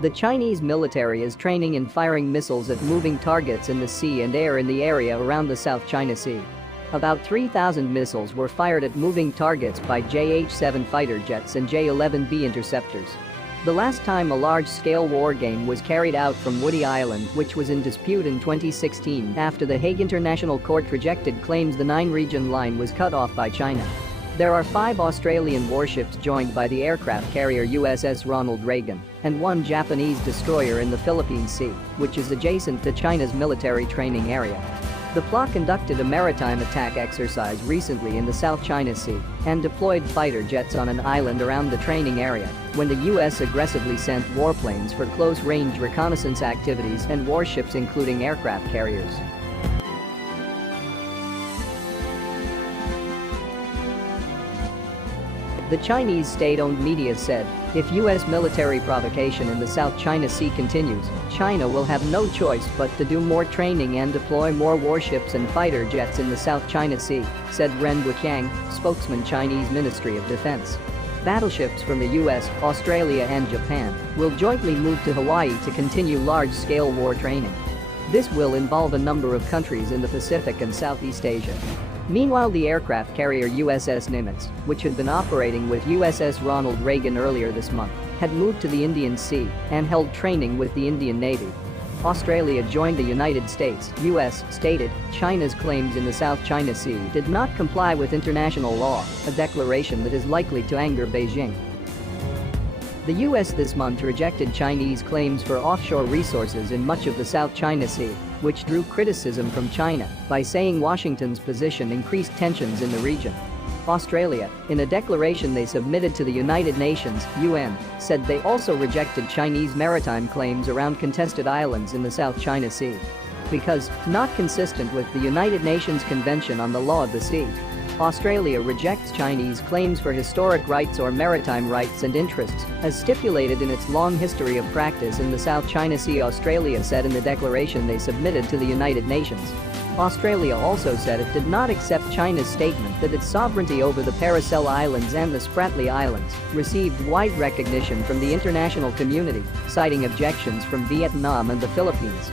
The Chinese military is training in firing missiles at moving targets in the sea and air in the area around the South China Sea. About 3,000 missiles were fired at moving targets by JH-7 fighter jets and J-11B interceptors. The last time a large-scale war game was carried out from Woody Island, which was in dispute in 2016 after the Hague International Court rejected claims the 9-region line was cut off by China. There are 5 Australian warships joined by the aircraft carrier USS Ronald Reagan and 1 Japanese destroyer in the Philippine Sea, which is adjacent to China's military training area. The PLA conducted a maritime attack exercise recently in the South China Sea and deployed fighter jets on an island around the training area when the U.S. aggressively sent warplanes for close-range reconnaissance activities and warships including aircraft carriers. The Chinese state-owned media said, if U.S. military provocation in the South China Sea continues, China will have no choice but to do more training and deploy more warships and fighter jets in the South China Sea, said Ren Wuqiang, spokesman Chinese Ministry of Defense. Battleships from the U.S., Australia and Japan will jointly move to Hawaii to continue large-scale war training. This will involve a number of countries in the Pacific and Southeast Asia. Meanwhile, the aircraft carrier USS Nimitz, which had been operating with USS Ronald Reagan earlier this month, had moved to the Indian Sea and held training with the Indian Navy. Australia joined the United States, U.S. stated China's claims in the South China Sea did not comply with international law, a declaration that is likely to anger Beijing. The U.S. this month rejected Chinese claims for offshore resources in much of the South China Sea, which drew criticism from China by saying Washington's position increased tensions in the region. Australia, in a declaration they submitted to the United Nations, UN, said they also rejected Chinese maritime claims around contested islands in the South China Sea. Because not consistent with the United Nations Convention on the Law of the Sea, Australia rejects Chinese claims for historic rights or maritime rights and interests, as stipulated in its long history of practice in the South China Sea. Australia said in the declaration they submitted to the United Nations. Australia also said it did not accept China's statement that its sovereignty over the Paracel Islands and the Spratly Islands received wide recognition from the international community, citing objections from Vietnam and the Philippines.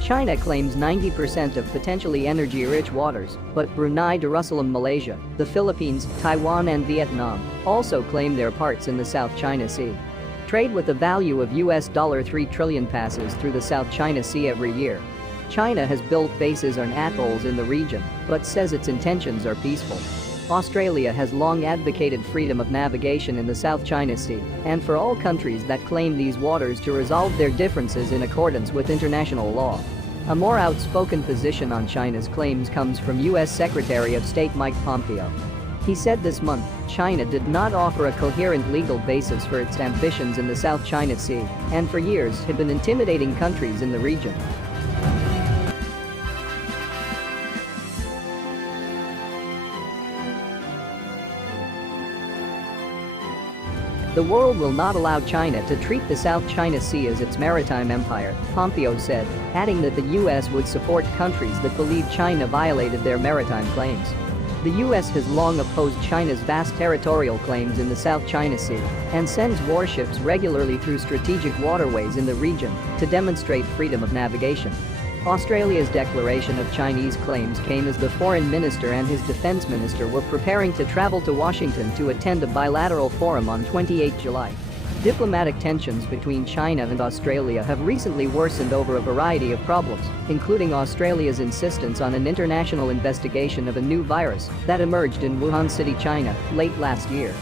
China claims 90% of potentially energy-rich waters, but Brunei Darussalam, Malaysia, the Philippines, Taiwan and Vietnam also claim their parts in the South China Sea. Trade with a value of $3 trillion passes through the South China Sea every year. China has built bases on atolls in the region, but says its intentions are peaceful. Australia has long advocated freedom of navigation in the South China Sea and for all countries that claim these waters to resolve their differences in accordance with international law. A more outspoken position on China's claims comes from U.S. Secretary of State Mike Pompeo. He said this month, China did not offer a coherent legal basis for its ambitions in the South China Sea and for years had been intimidating countries in the region. The world will not allow China to treat the South China Sea as its maritime empire, Pompeo said, adding that the U.S. would support countries that believe China violated their maritime claims. The U.S. has long opposed China's vast territorial claims in the South China Sea and sends warships regularly through strategic waterways in the region to demonstrate freedom of navigation. Australia's declaration of Chinese claims came as the foreign minister and his defense minister were preparing to travel to Washington to attend a bilateral forum on 28 July. Diplomatic tensions between China and Australia have recently worsened over a variety of problems, including Australia's insistence on an international investigation of a new virus that emerged in Wuhan City, China, late last year.